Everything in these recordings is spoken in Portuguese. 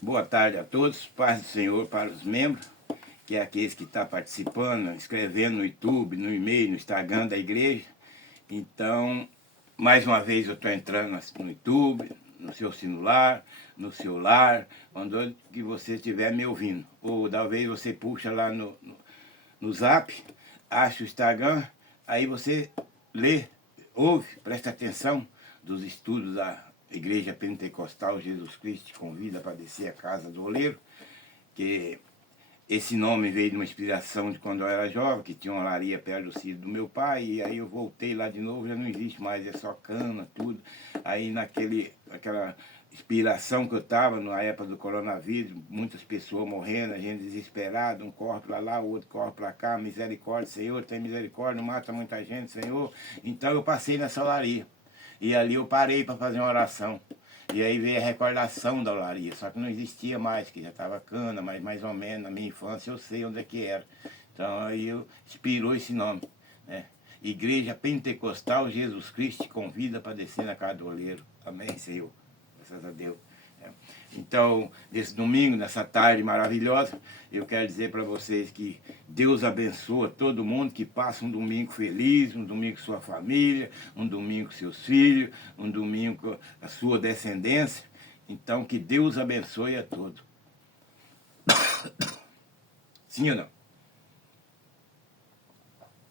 Boa tarde a todos, paz do Senhor para os membros, que é aqueles que estão participando, escrevendo no YouTube, no e-mail, no Instagram da igreja. Então, mais uma vez eu estou entrando no YouTube, no seu celular, no seu lar, onde que você estiver me ouvindo. Ou talvez você puxa lá no Zap, acha o Instagram, aí você lê, ouve, presta atenção dos estudos da Igreja Pentecostal Jesus Cristo te convida para descer a casa do oleiro, que esse nome veio de uma inspiração de quando eu era jovem, que tinha uma olaria perto do sítio do meu pai, e aí eu voltei lá de novo, já não existe mais, é só cana, tudo. Aí naquela inspiração que eu estava na época do coronavírus, muitas pessoas morrendo, a gente desesperado, um corre para lá, o outro corre para cá, misericórdia, Senhor, tem misericórdia, não mata muita gente, Senhor. Então eu passei nessa olaria. E ali eu parei para fazer uma oração. E aí veio a recordação da olaria, só que não existia mais, que já estava cana, mas mais ou menos na minha infância eu sei onde é que era. Então aí inspirou esse nome, né? Igreja Pentecostal Jesus Cristo te convida para descer na casa do oleiro. Amém, Senhor. Graças a Deus. Então, nesse domingo, nessa tarde maravilhosa, eu quero dizer para vocês que Deus abençoa todo mundo, que passa um domingo feliz, um domingo com sua família, um domingo com seus filhos, um domingo com a sua descendência. Então, que Deus abençoe a todos. Sim ou não?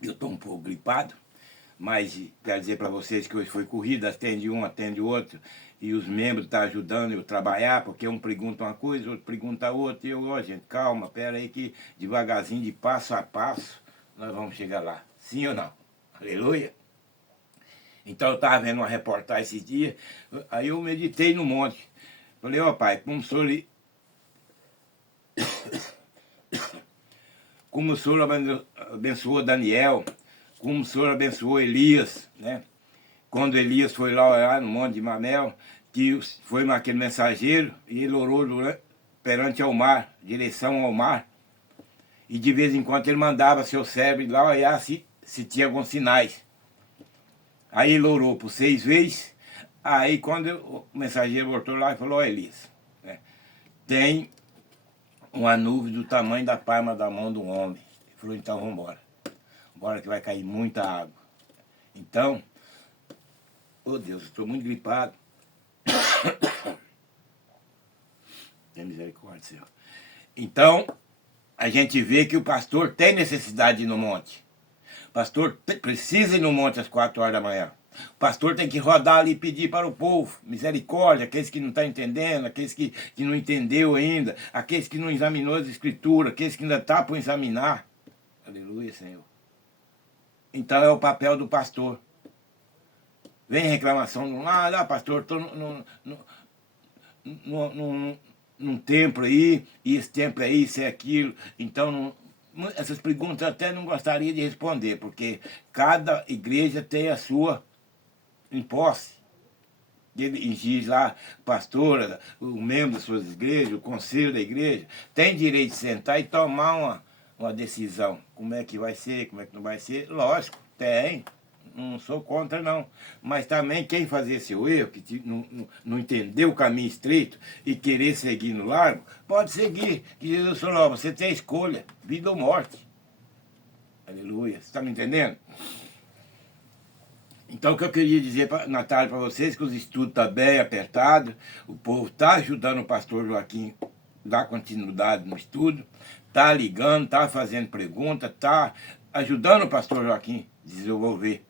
Eu estou um pouco gripado, mas quero dizer para vocês que hoje foi corrida, atende um, atende o outro, e os membros estão ajudando eu a trabalhar, porque um pergunta uma coisa, outro pergunta outra, e eu, ó, gente, calma, pera aí que devagarzinho, de passo a passo, nós vamos chegar lá. Sim ou não? Aleluia? Então eu estava vendo uma reportagem esses dias, aí eu meditei no monte. Falei, ó pai, como o Senhor abençoou Daniel, como o Senhor abençoou Elias, né? Quando Elias foi lá no monte de Mamel, que foi naquele mensageiro, e ele orou perante ao mar, direção ao mar, e de vez em quando ele mandava seu servo ir lá olhar se tinha alguns sinais. Aí ele orou por 6 vezes, aí quando o mensageiro voltou lá e falou, ó Elias, né, tem uma nuvem do tamanho da palma da mão do homem. Ele falou, então vamos embora. Bora que vai cair muita água. Então, oh Deus, eu estou muito gripado. Tem misericórdia, Senhor. Então, a gente vê que o pastor tem necessidade de ir no monte. O pastor precisa ir no monte às 4 horas da manhã. O pastor tem que rodar ali e pedir para o povo misericórdia, aqueles que não estão entendendo, aqueles que não entendeu ainda, aqueles que não examinou as escrituras, aqueles que ainda estão para examinar. Aleluia, Senhor. Então é o papel do pastor. Vem reclamação de um lado, pastor, estou num templo aí, e esse templo aí, isso é aquilo. Então, essas perguntas eu até não gostaria de responder, porque cada igreja tem a sua em posse. Ele diz lá, pastora, o membro das suas igrejas, o conselho da igreja, tem direito de sentar e tomar uma decisão. Como é que vai ser, como é que não vai ser? Lógico, tem. Não sou contra, não. Mas também quem fazer seu erro, que não entendeu o caminho estreito e querer seguir no largo, pode seguir. Que Jesus falou, você tem a escolha, vida ou morte. Aleluia. Você está me entendendo? Então o que eu queria dizer, Natália, para vocês, que os estudos estão bem apertados, o povo está ajudando o pastor Joaquim a dar continuidade no estudo, está ligando, está fazendo pergunta, está ajudando o pastor Joaquim a desenvolver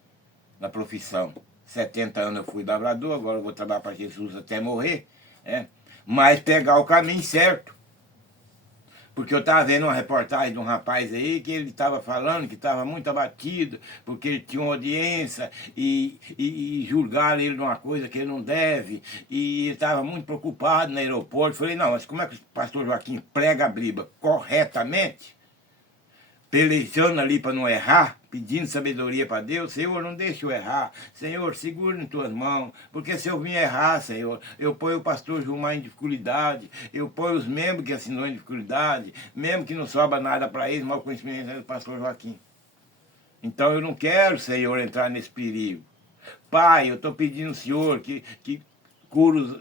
na profissão. 70 anos eu fui lavrador, agora eu vou trabalhar para Jesus até morrer, né? Mas pegar o caminho certo. Porque eu estava vendo uma reportagem de um rapaz aí que ele estava falando que estava muito abatido, porque ele tinha uma audiência e julgaram ele de uma coisa que ele não deve, e ele estava muito preocupado no aeroporto. Eu falei, não, mas como é que o pastor Joaquim prega a Bíblia corretamente? Pelejando ali para não errar, pedindo sabedoria para Deus, Senhor, não deixe eu errar, Senhor, segura em tuas mãos, porque se eu vim errar, Senhor, eu ponho o pastor Gilmar em dificuldade, eu ponho os membros que assinou em dificuldade, mesmo que não sobra nada para eles, mal conhecimento do pastor Joaquim. Então eu não quero, Senhor, entrar nesse perigo. Pai, eu estou pedindo ao Senhor que cura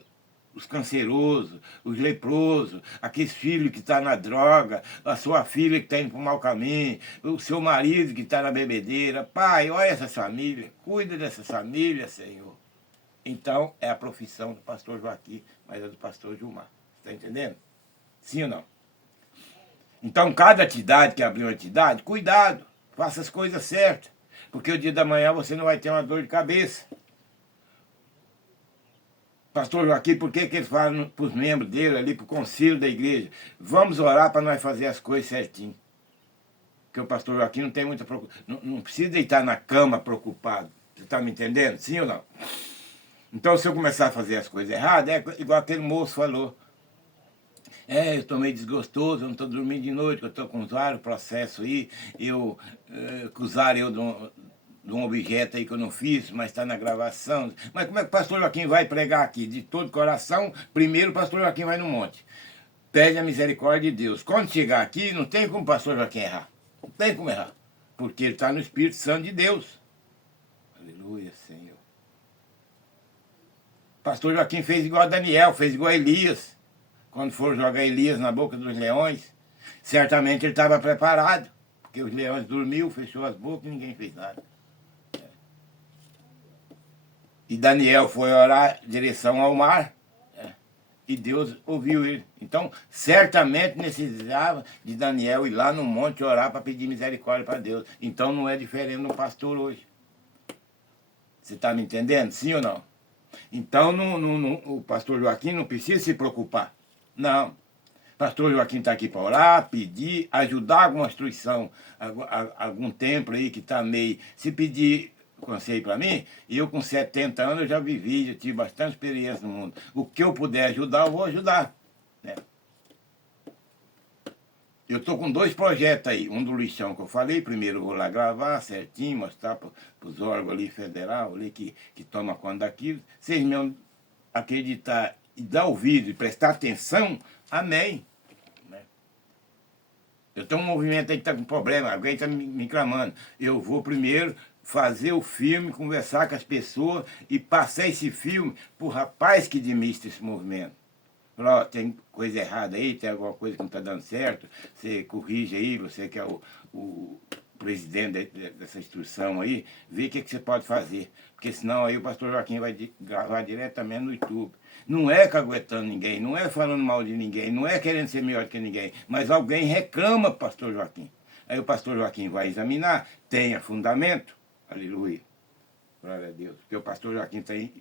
os cancerosos, os leprosos, aqueles filhos que estão na droga, a sua filha que está indo para o mau caminho, o seu marido que está na bebedeira. Pai, olha essas famílias, cuida dessas famílias, Senhor. Então, é a profissão do pastor Joaquim, mas é do pastor Gilmar. Está entendendo? Sim ou não? Então, cada entidade que abrir uma entidade, cuidado, faça as coisas certas. Porque o dia da manhã você não vai ter uma dor de cabeça. Pastor Joaquim, por que eles falam para os membros dele ali, para o conselho da igreja? Vamos orar para nós fazer as coisas certinho. Porque o pastor Joaquim não tem muita preocupação. Não precisa deitar na cama preocupado. Você está me entendendo? Sim ou não? Então, se eu começar a fazer as coisas erradas, é igual aquele moço falou. Eu estou meio desgostoso, eu não estou dormindo de noite, eu estou com vários processos aí, acusaram eu de um objeto aí que eu não fiz, mas está na gravação. Mas como é que o pastor Joaquim vai pregar aqui? De todo coração, primeiro o pastor Joaquim vai no monte. Pede a misericórdia de Deus. Quando chegar aqui, não tem como o pastor Joaquim errar. Não tem como errar. Porque ele está no Espírito Santo de Deus. Aleluia, Senhor. O pastor Joaquim fez igual a Daniel, fez igual a Elias. Quando for jogar Elias na boca dos leões, certamente ele estava preparado. Porque os leões dormiu, fechou as bocas e ninguém fez nada. E Daniel foi orar em direção ao mar. E Deus ouviu ele. Então, certamente necessitava de Daniel ir lá no monte orar para pedir misericórdia para Deus. Então, não é diferente do pastor hoje. Você está me entendendo? Sim ou não? Então, o pastor Joaquim não precisa se preocupar. Não. O pastor Joaquim está aqui para orar, pedir, ajudar alguma instrução, algum templo aí que está meio... Se pedir conselho para mim, eu com 70 anos eu já vivi, já tive bastante experiência no mundo. O que eu puder ajudar, eu vou ajudar. Né? Eu estou com 2 projetos aí, um do lixão que eu falei, primeiro eu vou lá gravar certinho, mostrar para os órgãos ali federal ali que toma conta daquilo. Vocês mesmo acreditar e dar ouvido e prestar atenção, amém. Né? Eu tenho um movimento aí que está com problema, alguém está me clamando. Eu vou primeiro fazer o filme, conversar com as pessoas e passar esse filme para o rapaz que administra esse movimento. Falar, ó, tem coisa errada aí, tem alguma coisa que não está dando certo, você corrige aí, você que é o presidente dessa instrução aí, vê o que você pode fazer. Porque senão aí o pastor Joaquim vai gravar diretamente no YouTube. Não é caguetando ninguém, não é falando mal de ninguém, não é querendo ser melhor que ninguém, mas alguém reclama para o pastor Joaquim. Aí o pastor Joaquim vai examinar, tenha fundamento, aleluia, glória a Deus. Porque o pastor Joaquim está em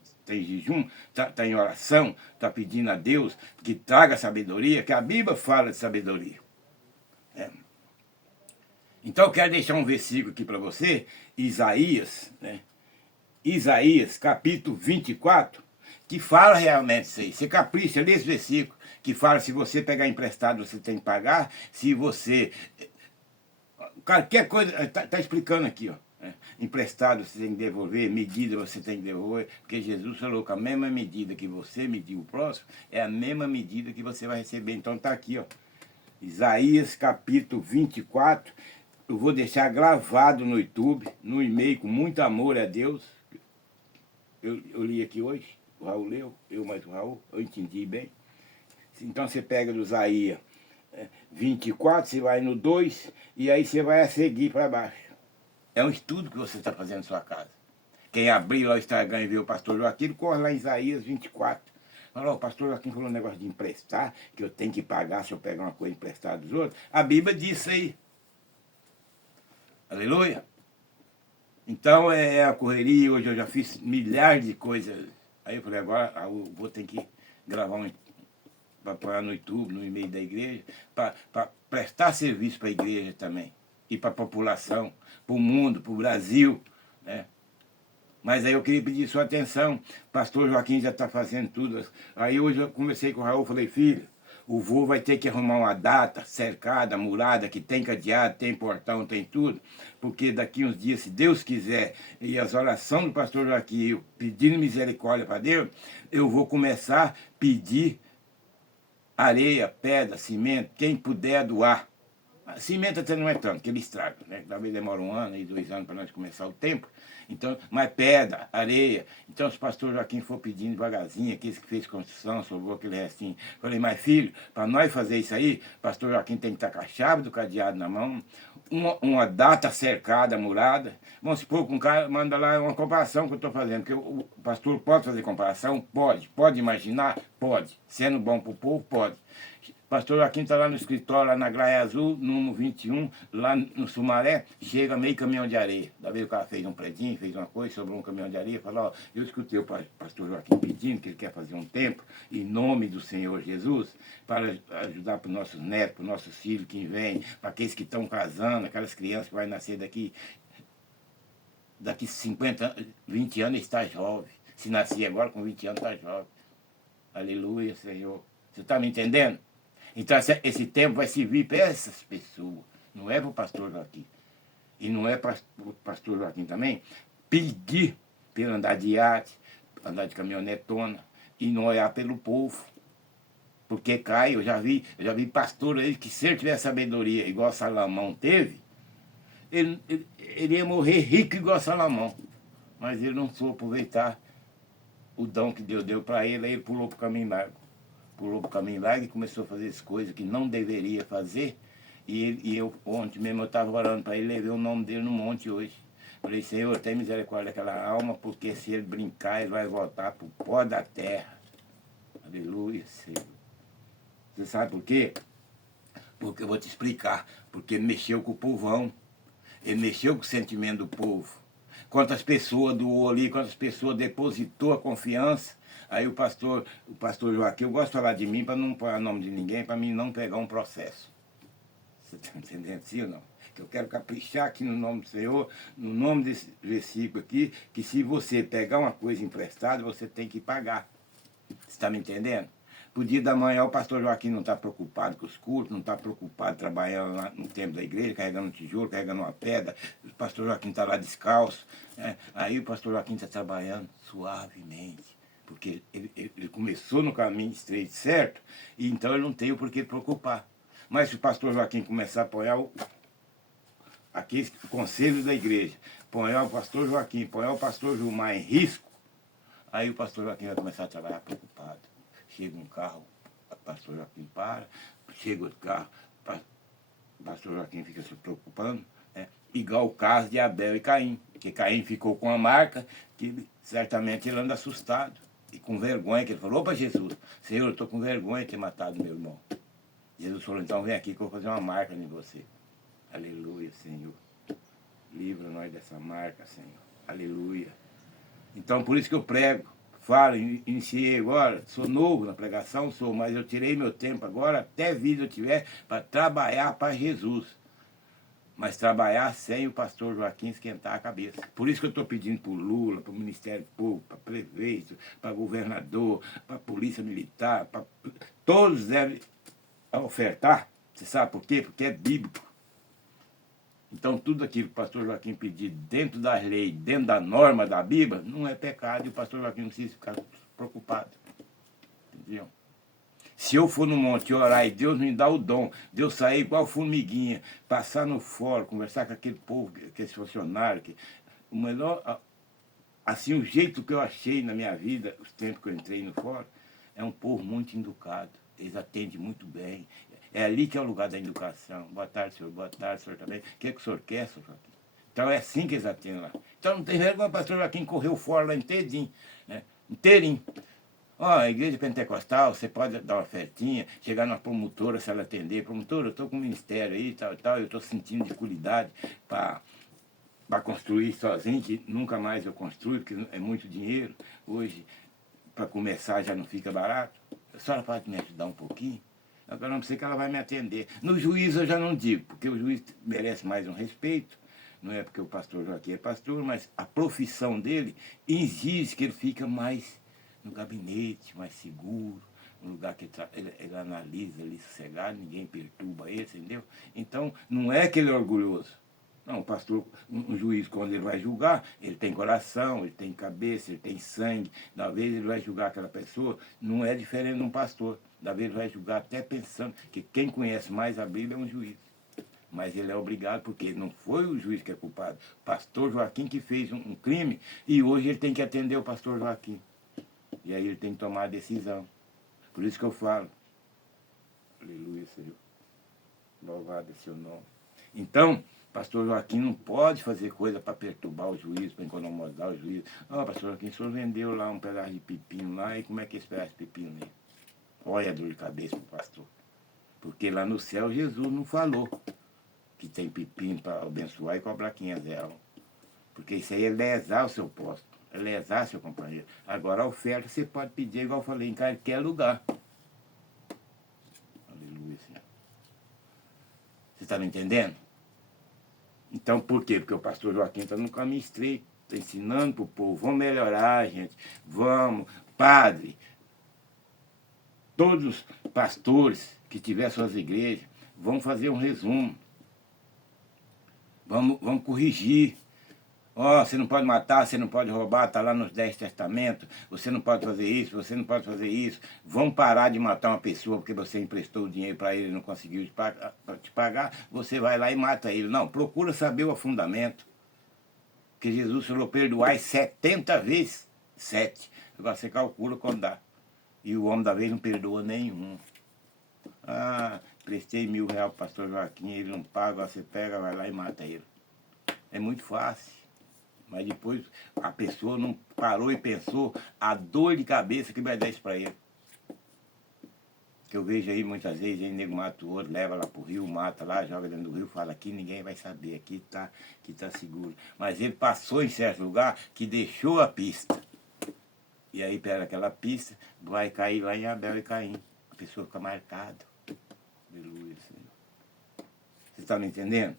jejum, está em oração, está pedindo a Deus que traga sabedoria, que a Bíblia fala de sabedoria. Então eu quero deixar um versículo aqui para você, Isaías, né? Isaías, capítulo 24, que fala realmente isso aí. Você capricha, lê esse versículo, que fala se você pegar emprestado, você tem que pagar, se você... Qualquer coisa, está explicando aqui, ó. Emprestado você tem que devolver, medida você tem que devolver, porque Jesus falou que a mesma medida que você mediu o próximo, é a mesma medida que você vai receber. Então está aqui, ó. Isaías, capítulo 24, eu vou deixar gravado no YouTube, no e-mail, com muito amor a Deus. Eu li aqui hoje, o Raul leu, eu mais o Raul, eu entendi bem. Então você pega do Isaías 24, você vai no 2, e aí você vai a seguir para baixo. É um estudo que você está fazendo na sua casa. Quem abrir lá o Instagram e ver o pastor Joaquim, corre lá em Isaías 24. Fala, o pastor Joaquim falou um negócio de emprestar, que eu tenho que pagar se eu pegar uma coisa emprestada dos outros. A Bíblia diz isso aí. Aleluia. Então é a correria, hoje eu já fiz milhares de coisas. Aí eu falei, agora eu vou ter que gravar para pôr no YouTube, no e-mail da igreja, para prestar serviço para a igreja também. E para a população, para o mundo, para o Brasil. Né? Mas aí eu queria pedir sua atenção. Pastor Joaquim já está fazendo tudo. Aí hoje eu conversei com o Raul, falei, filho, o vô vai ter que arrumar uma data cercada, murada, que tem cadeado, tem portão, tem tudo, porque daqui uns dias, se Deus quiser, e as orações do pastor Joaquim, eu pedindo misericórdia para Deus, eu vou começar a pedir areia, pedra, cimento, quem puder doar. Cimento até não é tanto, que ele estraga, né? Talvez demora 1 ano e 2 anos para nós começar o tempo. Então, mas pedra, areia. Então, se o pastor Joaquim for pedindo devagarzinho, aqueles que fez construção, sobrou aquele restinho. Falei, mas filho, para nós fazer isso aí, o pastor Joaquim tem que estar com a chave do cadeado na mão, uma data cercada, murada. Vamos supor que um cara manda lá uma comparação que eu estou fazendo, porque o pastor pode fazer comparação? Pode. Pode imaginar? Pode. Sendo bom para o povo? Pode. Pastor Joaquim está lá no escritório, lá na Graia Azul, número 21, lá no Sumaré, chega meio caminhão de areia. Da vez o cara fez um predinho, fez uma coisa, sobrou um caminhão de areia, falou, ó, eu escutei o pastor Joaquim pedindo que ele quer fazer um templo, em nome do Senhor Jesus, para ajudar para os nossos netos, para os nossos filhos que vêm, para aqueles que estão casando, aquelas crianças que vão nascer daqui 50, 20 anos está jovem. Se nascer agora com 20 anos está jovem. Aleluia, Senhor. Você está me entendendo? Então esse tempo vai servir para essas pessoas. Não é para o pastor Joaquim. E não é para o pastor Joaquim também pedir para ele andar de iate, andar de caminhonetona e não olhar pelo povo. Porque cai, eu já vi pastor aí que se ele tivesse sabedoria igual Salomão teve, ele ia morrer rico igual Salomão. Mas ele não soube aproveitar o dom que Deus deu para ele, aí ele pulou para o caminho largo. Pulou para o caminho largo e começou a fazer as coisas que não deveria fazer. E eu, ontem mesmo, eu estava orando para ele, levei o nome dele no monte hoje. Falei, Senhor, tem misericórdia daquela alma, porque se ele brincar, ele vai voltar para o pó da terra. Aleluia, Senhor. Você sabe por quê? Porque eu vou te explicar. Porque ele mexeu com o povão. Ele mexeu com o sentimento do povo. Quantas pessoas doou ali, quantas pessoas depositou a confiança. Aí o pastor Joaquim, eu gosto de falar de mim para não pôr o nome de ninguém, para mim não pegar um processo. Você está entendendo sim ou não? Que eu quero caprichar aqui no nome do Senhor, no nome desse versículo aqui, que se você pegar uma coisa emprestada, você tem que pagar. Você está me entendendo? Pro dia da manhã o pastor Joaquim não está preocupado com os cultos, não está preocupado trabalhando lá no templo da igreja, carregando um tijolo, carregando uma pedra. O pastor Joaquim está lá descalço. Né? Aí o pastor Joaquim está trabalhando suavemente. Porque ele começou no caminho estreito, certo? E então ele não tem o porquê preocupar. Mas se o pastor Joaquim começar a apoiar aqui, o conselho da igreja, apoiar o pastor Joaquim, apoiar o pastor Gilmar em risco, aí o pastor Joaquim vai começar a trabalhar preocupado. Chega um carro, o pastor Joaquim para, chega outro carro, o pastor Joaquim fica se preocupando, né? Igual o caso de Abel e Caim, que Caim ficou com a marca, que certamente ele anda assustado. E com vergonha, que ele falou para Jesus, Senhor, eu estou com vergonha de ter matado meu irmão. Jesus falou, então vem aqui que eu vou fazer uma marca em você. Aleluia, Senhor. Livra nós dessa marca, Senhor. Aleluia. Então por isso que eu prego, falo, iniciei agora, sou novo na pregação, mas eu tirei meu tempo agora, até vida eu tiver, para trabalhar para Jesus. Mas trabalhar sem o pastor Joaquim esquentar a cabeça. Por isso que eu estou pedindo para o Lula, para o Ministério Público, para prefeito, para governador, para polícia militar, todos devem ofertar. Você sabe por quê? Porque é bíblico. Então tudo aquilo que o pastor Joaquim pedir dentro das leis, dentro da norma da Bíblia, não é pecado e o pastor Joaquim não precisa ficar preocupado. Entendeu? Se eu for no monte orar e Deus me dá o dom de eu sair igual formiguinha, passar no fórum, conversar com aquele povo, aqueles funcionários, o melhor, assim, o jeito que eu achei na minha vida, os tempos que eu entrei no fórum, é um povo muito educado, eles atendem muito bem. É ali que é o lugar da educação. Boa tarde, senhor também. O que o senhor quer, senhor Joaquim? Então é assim que eles atendem lá. Então não tem vergonha, o pastor Joaquim correu fora lá inteirinho, né? Inteirinho. Ó, a igreja pentecostal, você pode dar uma ofertinha, chegar na promotora, se ela atender, promotora, eu estou com o ministério aí, tal, eu estou sentindo dificuldade para construir sozinho, que nunca mais eu construo, porque é muito dinheiro. Hoje, para começar, já não fica barato. A senhora pode me ajudar um pouquinho? Agora não sei que ela vai me atender. No juiz eu já não digo, porque o juiz merece mais um respeito. Não é porque o pastor Joaquim é pastor, mas a profissão dele exige que ele fique mais no gabinete, mais seguro, um lugar que ele analisa ali sossegado, ninguém perturba ele, entendeu? Então, não é que ele é orgulhoso. Não, o pastor, um juiz, quando ele vai julgar, ele tem coração, ele tem cabeça, ele tem sangue. Da vez ele vai julgar aquela pessoa, não é diferente de um pastor. Da vez ele vai julgar até pensando que quem conhece mais a Bíblia é um juiz. Mas ele é obrigado, porque não foi o juiz que é culpado. Pastor Joaquim que fez um crime e hoje ele tem que atender o pastor Joaquim. E aí ele tem que tomar a decisão. Por isso que eu falo. Aleluia, Senhor. Louvado é seu nome. Então, pastor Joaquim não pode fazer coisa para perturbar o juiz, para incomodar o juiz. Ah, pastor Joaquim, o senhor vendeu lá um pedaço de pepino lá, e como é que esse pedaço de pepino aí? Olha a dor de cabeça pro pastor. Porque lá no céu Jesus não falou que tem pepino para abençoar e cobrar 500 reais. Porque isso aí é lesar o seu posto, é lesar seu companheiro. Agora a oferta você pode pedir, igual eu falei, em qualquer lugar. Aleluia, Senhor. Você está me entendendo? Então por quê? Porque o pastor Joaquim está no caminho estreito, está ensinando para o povo, vamos melhorar, gente, vamos, padre, todos os pastores que tiver suas igrejas, vão fazer um resumo, vamos corrigir. Ó, você não pode matar, você não pode roubar, está lá nos 10 testamentos, você não pode fazer isso, você não pode fazer isso. Vão parar de matar uma pessoa porque você emprestou o dinheiro para ele e não conseguiu te pagar, você vai lá e mata ele. Não, procura saber o fundamento. Que Jesus falou, perdoai 70 vezes 7. Agora você calcula quando dá. E o homem da vez não perdoa nenhum. Ah, prestei R$1.000 para o pastor Joaquim, ele não paga, você pega, vai lá e mata ele. É muito fácil. Mas depois a pessoa não parou e pensou a dor de cabeça que vai dar isso para ele. Que eu vejo aí muitas vezes, aí nego mata o outro, leva lá pro rio, mata lá, joga dentro do rio, fala aqui ninguém vai saber, aqui tá seguro. Mas ele passou em certo lugar que deixou a pista. E aí pega aquela pista, vai cair lá em Abel e Caim. A pessoa fica marcada. Aleluia, Senhor. Você está me entendendo?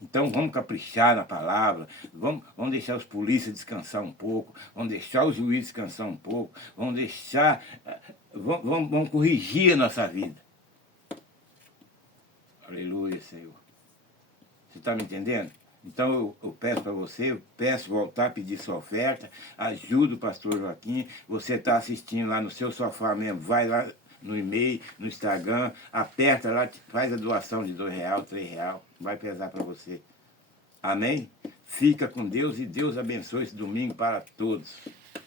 Então vamos caprichar na palavra, vamos deixar os polícias descansar um pouco, vamos deixar os juízes descansar um pouco, vamos deixar, vamos corrigir a nossa vida. Aleluia, Senhor. Você está me entendendo? Então eu peço para você, eu peço voltar a pedir sua oferta, ajuda o pastor Joaquim, você está assistindo lá no seu sofá mesmo, vai lá no e-mail, no Instagram, aperta lá, faz a doação de R$2, R$3, vai pesar para você. Amém? Fica com Deus e Deus abençoe esse domingo para todos.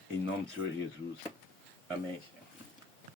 Em nome do Senhor Jesus. Amém.